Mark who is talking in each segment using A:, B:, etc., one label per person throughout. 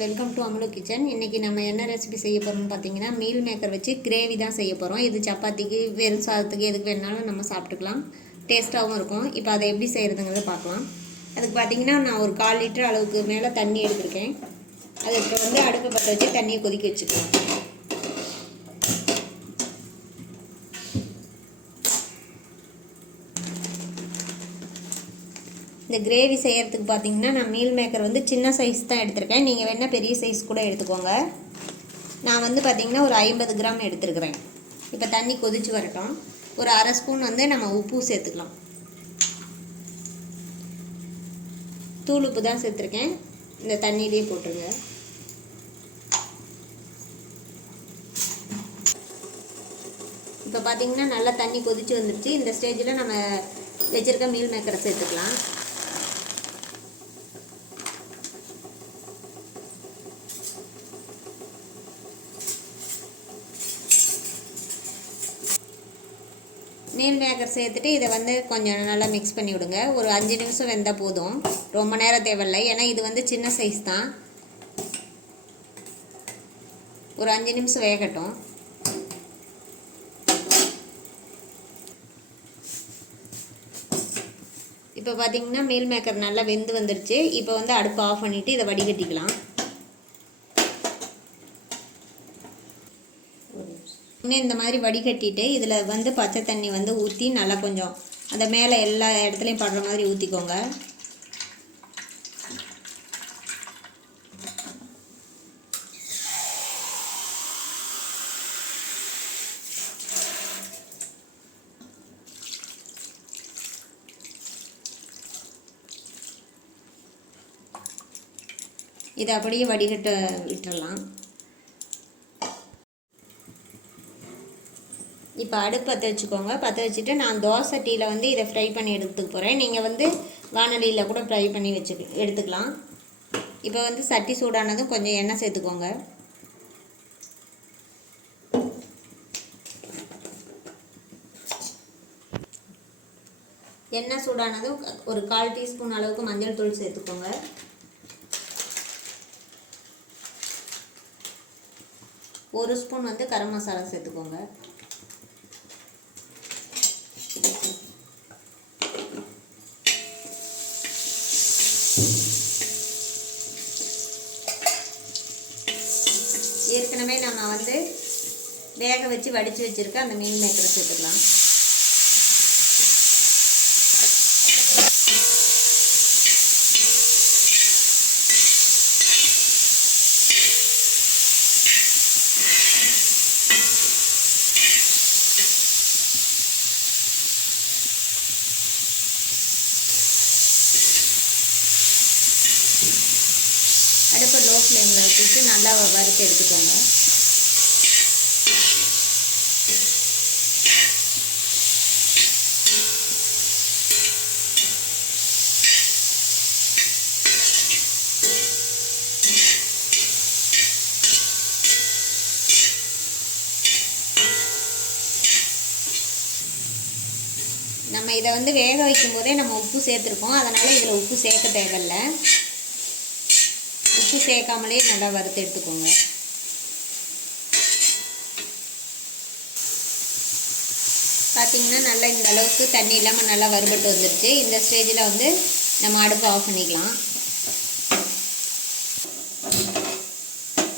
A: Welcome to Amulu kitchen. இன்றைக்கி நம்ம என்ன ரெசிபி செய்ய போகிறோம்னு பார்த்தீங்கன்னா மீல் மேக்கர் வச்சு கிரேவி தான் செய்ய போகிறோம் இது சப்பாத்திக்கு வெறும் சாதத்துக்கு எதுக்கு வேணாலும் நம்ம சாப்பிட்டுக்கலாம். டேஸ்ட்டாகவும் இருக்கும். இப்போ அதை எப்படி செய்கிறதுங்கிறத பார்க்கலாம் அதுக்கு பார்த்தீங்கன்னா நான் ஒரு கால் லிட்டர் அளவுக்கு மேலே தண்ணி எடுத்திருக்கேன். அதுக்கு வந்து அடுப்பு பற்ற வச்சு தண்ணியை கொதிக்க வச்சுக்கலாம். கிரேவி செய்கிறதுக்கு பார்த்தீங்கன்னா நான் மீல் மேக்கர் வந்து சின்ன சைஸ் தான் எடுத்திருக்கேன். நீங்கள் வேணால் பெரிய சைஸ் கூட எடுத்துக்கோங்க. நான் வந்து பார்த்திங்கன்னா ஒரு ஐம்பது கிராம் எடுத்துருக்குறேன். இப்போ தண்ணி கொதிச்சு வரட்டும். ஒரு அரை ஸ்பூன் வந்து நம்ம உப்பு சேர்த்துக்கலாம். தூள் உப்பு தான் சேர்த்துருக்கேன். இந்த தண்ணியிலே போட்டுருங்க. இப்போ பார்த்தீங்கன்னா நல்லா தண்ணி கொதிச்சு வந்துருச்சு. இந்த ஸ்டேஜில் நம்ம வச்சுருக்க மீல் மேக்கரை சேர்த்துக்கலாம். மீல் மேக்கர் சேர்த்துட்டு இதை வந்து கொஞ்சம் நல்லா மிக்ஸ் பண்ணி விடுங்க. ஒரு அஞ்சு நிமிஷம் வெந்தால் போதும். ரொம்ப நேரம் தேவையில்லை. ஏன்னா இது வந்து சின்ன சைஸ் தான். ஒரு அஞ்சு நிமிஷம் வேகட்டும். இப்போ பார்த்தீங்கன்னா மீல் மேக்கர் நல்லா வெந்து வந்துருச்சு. இப்போ வந்து அடுப்பு ஆஃப் பண்ணிவிட்டு இதை வடிகட்டிக்கலாம். இன்னும் இந்த மாதிரி வடிகட்டிட்டு இதில் வந்து பச்சை தண்ணி வந்து ஊற்றி நல்லா கொஞ்சம் அந்த மேலே எல்லா இடத்துலையும் படுற மாதிரி ஊற்றிக்கோங்க இதை அப்படியே வடிகட்ட விட்டுடலாம் இப்போ அடுப்பு பற்ற வச்சுக்கோங்க. பற்ற வச்சுட்டு நான் தோசை டீயில் வந்து இதை ஃப்ரை பண்ணி எடுத்துக்க போகிறேன் நீங்கள் வந்து வானொலியில் கூட ஃப்ரை பண்ணி வச்சு எடுத்துக்கலாம். இப்போ வந்து சட்டி சூடானதும் கொஞ்சம் எண்ணெய் சேர்த்துக்கோங்க. எண்ணெய் சூடானதும் ஒரு கால் டீஸ்பூன் அளவுக்கு மஞ்சள் தூள் சேர்த்துக்கோங்க. ஒரு ஸ்பூன் வந்து கரம் மசாலா சேர்த்துக்கோங்க. வேக வச்சு வடித்து வச்சுருக்க அந்த மீன் மேக்கரை சேர்த்துக்கலாம். அடுப்பை லோ ஃப்ளேமில் வச்சுட்டு நல்லா வறுத்து எடுத்துக்கோங்க. நம்ம இதை வந்து வேக வைக்கும் போதே நம்ம உப்பு சேர்த்துருக்கோம். அதனால் இதில் உப்பு சேர்க்க தேவையில்லை. உப்பு சேர்க்காமலே நல்லா வறுத்து எடுத்துக்கோங்க. பார்த்தீங்கன்னா நல்லா இந்த அளவுக்கு தண்ணி இல்லாமல் நல்லா வறுபட்டு வந்துருச்சு. இந்த ஸ்டேஜில் வந்து நம்ம அடுப்பை ஆஃப் பண்ணிக்கலாம்.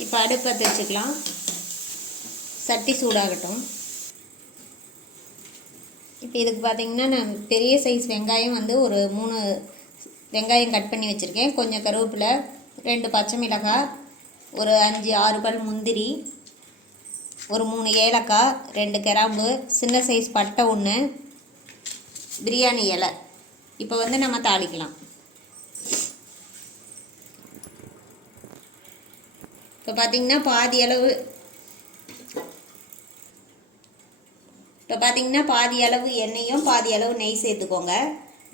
A: இப்போ அடுப்பை வச்சுக்கலாம் சட்டி சூடாகட்டும். இப்போ இதுக்கு பார்த்தீங்கன்னா நான் பெரிய சைஸ் வெங்காயம் வந்து ஒரு மூணு வெங்காயம் கட் பண்ணி வச்சுருக்கேன். கொஞ்சம் கருவேப்பிலை ரெண்டு பச்சை மிளகாய் ஒரு அஞ்சு ஆறு பல் முந்திரி ஒரு மூணு ஏலக்காய் ரெண்டு கிராம்பு சின்ன சைஸ் பட்டை ஒன்று பிரியாணி இலை. இப்போ வந்து நம்ம தாளிக்கலாம். இப்போ பார்த்திங்கன்னா பாதி அளவு இப்போ பார்த்தீங்கன்னா பாதி அளவு எண்ணெயும் பாதி அளவு நெய் சேர்த்துக்கோங்க.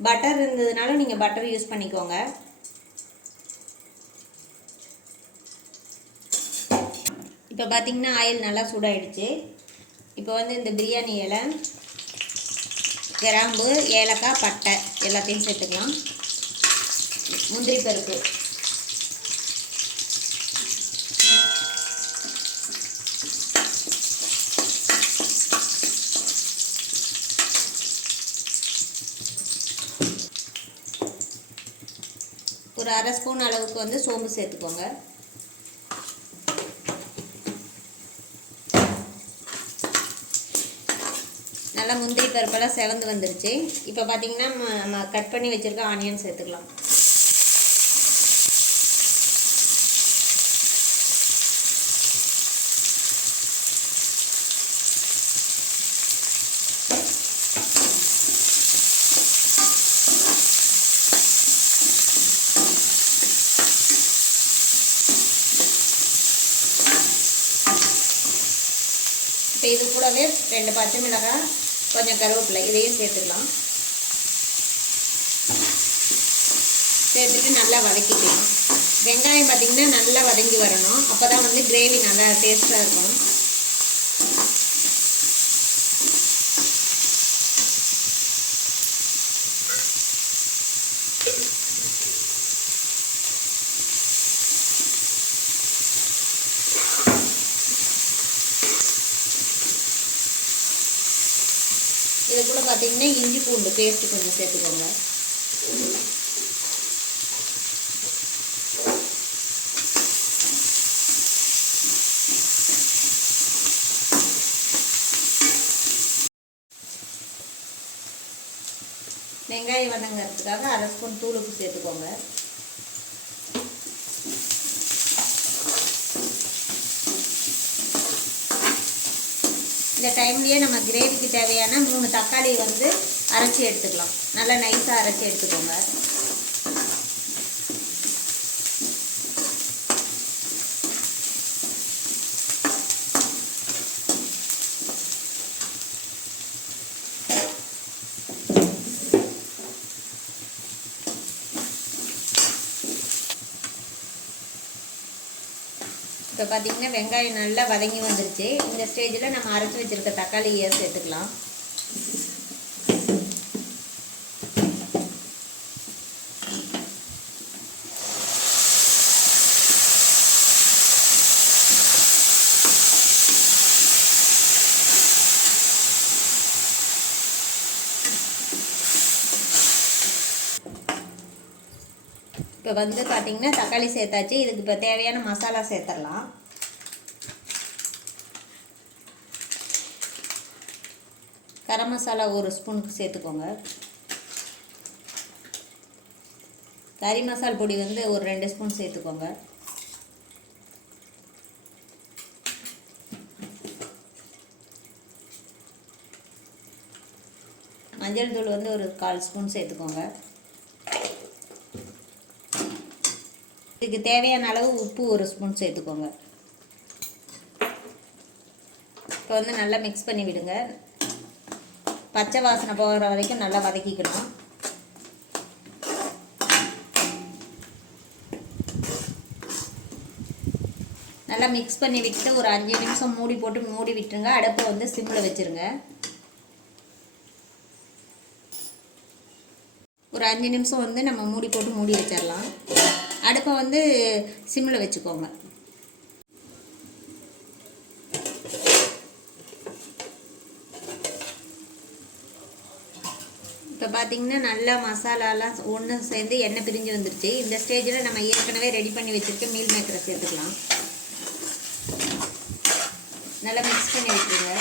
A: பட்டர் இருந்ததுனாலும் நீங்கள் பட்டர் யூஸ் பண்ணிக்கோங்க. இப்போ பார்த்தீங்கன்னா ஆயில் நல்லா சூடாயிடுச்சு. இப்போ வந்து இந்த பிரியாணி இலை கிராம்பு ஏலக்காய் பட்டை எல்லாத்தையும் சேர்த்துக்கலாம். முந்திரி பருப்பு. ஒரு அரை ஸ்பூன் அளவுக்கு வந்து சோம்பு சேர்த்துக்கோங்க. நல்லா முந்திரி பருப்பெல்லாம் செவந்து வந்துருச்சு. இப்போ பார்த்தீங்கன்னா நம்ம கட் பண்ணி வச்சுருக்க ஆனியன் சேர்த்துக்கலாம். இது கூடவே ரெண்டு பச்சை மிளகாய் கொஞ்சம் கருவேப்பிலை இதையும் சேர்த்துக்கலாம். சேர்த்துட்டு நல்லா வதக்கிக்கலாம். வெங்காயம் பார்த்திங்கன்னா நல்லா வதங்கி வரணும். அப்போ தான் வந்து கிரேவி நல்லா டேஸ்ட்டாக இருக்கும். இது கூட பார்த்தீங்கன்னா இஞ்சி பூண்டு பேஸ்ட்டு கொஞ்சம் சேர்த்துக்கோங்க. வெங்காயம் வதங்கிறதுக்காக அரை ஸ்பூன் தூளுப்பு சேர்த்துக்கோங்க. இந்த டைம்லேயே நம்ம கிரேவிக்கு தேவையான மூணு தக்காளி வந்து அரைச்சி எடுத்துக்கலாம். நல்லா நைஸாக அரைச்சி எடுத்துக்கோங்க. இப்போ பார்த்தீங்கன்னா வெங்காயம் நல்லா வதங்கி வந்துருச்சு. இந்த ஸ்டேஜில் நம்ம அரைச்சி வச்சுருக்க தக்காளியை சேர்த்துக்கலாம். வந்து பார்த்தீங்கன்னா தக்காளி சேர்த்தாச்சு. இதுக்கு இப்போ தேவையான மசாலா சேர்த்துடலாம் கரம் மசாலா ஒரு ஸ்பூனுக்கு சேர்த்துக்கோங்க. கறி மசால் பொடி வந்து ஒரு ரெண்டு ஸ்பூன் சேர்த்துக்கோங்க. மஞ்சள் தூள் வந்து ஒரு கால் ஸ்பூன் சேர்த்துக்கோங்க. இதுக்கு தேவையான அளவு உப்பு ஒரு ஸ்பூன் சேர்த்துக்கோங்க. இப்போ வந்து நல்லா மிக்ஸ் பண்ணி விடுங்க. பச்சை வாசனை போகிற வரைக்கும் நல்லா வதக்கிக்கணும். நல்லா மிக்ஸ் பண்ணி விட்டுட்டு ஒரு அஞ்சு நிமிஷம் மூடி போட்டு மூடி விட்டுருங்க. அடுப்பை வந்து சிம்மில் வச்சுருங்க. ஒரு அஞ்சு நிமிஷம் வந்து நம்ம மூடி போட்டு மூடி வச்சிடலாம் அடுப்பை வந்து சிம்மில் வச்சுக்கோங்க. இப்போ பார்த்தீங்கன்னா நல்லா மசாலாலாம் ஒன்று சேர்ந்து எண்ணெய் பிரிஞ்சு வந்துருச்சு. இந்த ஸ்டேஜில் நம்ம ஏற்கனவே ரெடி பண்ணி வச்சுருக்க மீல் மேக்கரை சேர்த்துக்கலாம். நல்லா மிக்ஸ் பண்ணி வச்சுருங்க.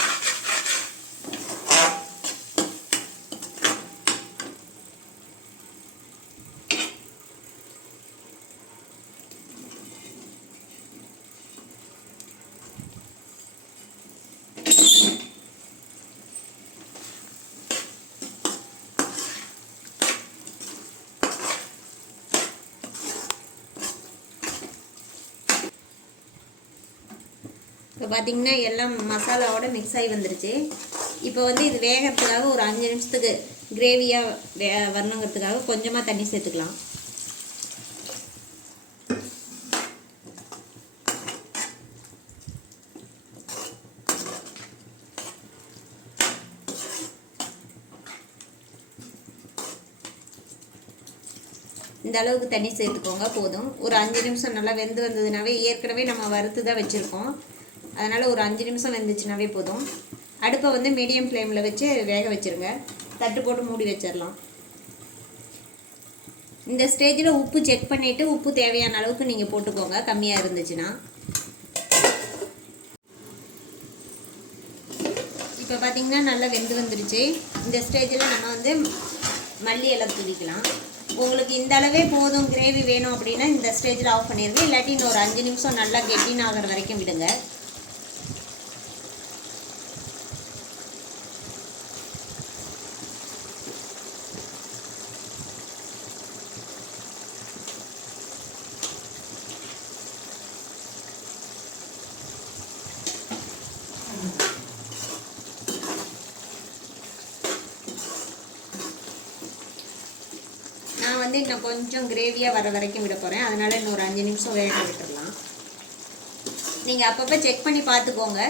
A: இப்போ பார்த்தீங்கன்னா எல்லாம் மசாலாவோட மிக்ஸ் ஆகி வந்துருச்சு. இப்போ வந்து இது வேகிறதுக்காக ஒரு அஞ்சு நிமிஷத்துக்கு கிரேவியாக வே வரணுங்கிறதுக்காக கொஞ்சமாக தண்ணி சேர்த்துக்கலாம். இந்த அளவுக்கு தண்ணி சேர்த்துக்கோங்க போதும். ஒரு அஞ்சு நிமிஷம் நல்லா வெந்து வந்ததுனாவே ஏற்கனவே நம்ம வறுத்து தான் வச்சுருக்கோம். அதனால் ஒரு அஞ்சு நிமிஷம் வெந்துச்சுனாவே போதும். அடுப்பை வந்து மீடியம் ஃப்ளேமில் வச்சு வேக வச்சுருங்க. தட்டு போட்டு மூடி வச்சிடலாம் இந்த ஸ்டேஜில் உப்பு செக் பண்ணிவிட்டு உப்பு தேவையான அளவுக்கு நீங்கள் போட்டுக்கோங்க. கம்மியாக இருந்துச்சுன்னா. இப்போ பார்த்திங்கன்னா நல்லா வெந்து வந்துருச்சு. இந்த ஸ்டேஜில் நம்ம வந்து மல்லி இலை தூவிக்கலாம். உங்களுக்கு இந்த அளவே போதும் கிரேவி வேணும் அப்படின்னா இந்த ஸ்டேஜில் ஆஃப் பண்ணிடுங்க இல்லாட்டி இன்னொரு ஒரு அஞ்சு நிமிஷம் நல்லா கெட்டின் ஆகிற வரைக்கும் விடுங்க. நான் வந்து இன்னும் கொஞ்சம் கிரேவியாக வர வரைக்கும் விட போகிறேன் அதனால் இன்னும் ஒரு அஞ்சு நிமிஷம் வேக விட்டுடலாம் நீங்கள் அப்பப்போ செக் பண்ணி பார்த்துக்கோங்க.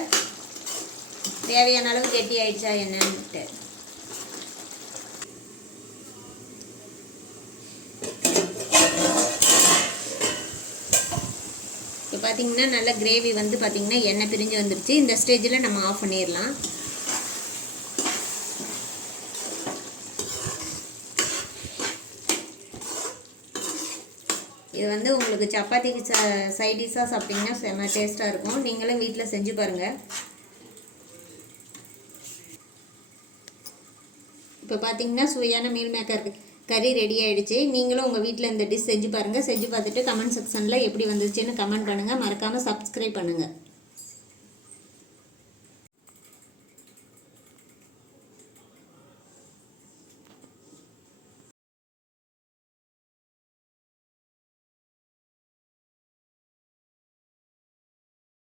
A: தேவையான அளவு கெட்டி ஆயிடுச்சா என்னன்ட்டு. இப்போ பார்த்தீங்கன்னா நல்ல கிரேவி வந்து பார்த்தீங்கன்னா எண்ணெய் பிரிஞ்சு வந்துருச்சு. இந்த ஸ்டேஜில் நம்ம ஆஃப் பண்ணிடலாம். இது வந்து உங்களுக்கு சப்பாத்திக்கு ச சைடிஷாக சாப்பிட்டிங்கன்னா செம்ம டேஸ்ட்டாக இருக்கும். நீங்களும் வீட்டில் செஞ்சு பாருங்கள் இப்போ பார்த்தீங்கன்னா சுவையான மீல் மேக்கர் கறி ரெடி ஆகிடுச்சு நீங்களும் உங்கள் வீட்டில் இந்த டிஷ் செஞ்சு பாருங்கள் செஞ்சு பார்த்துட்டு கமெண்ட் செக்ஷனில் எப்படி வந்துச்சுன்னு கமெண்ட் பண்ணுங்கள் மறக்காமல் சப்ஸ்கிரைப் பண்ணுங்கள்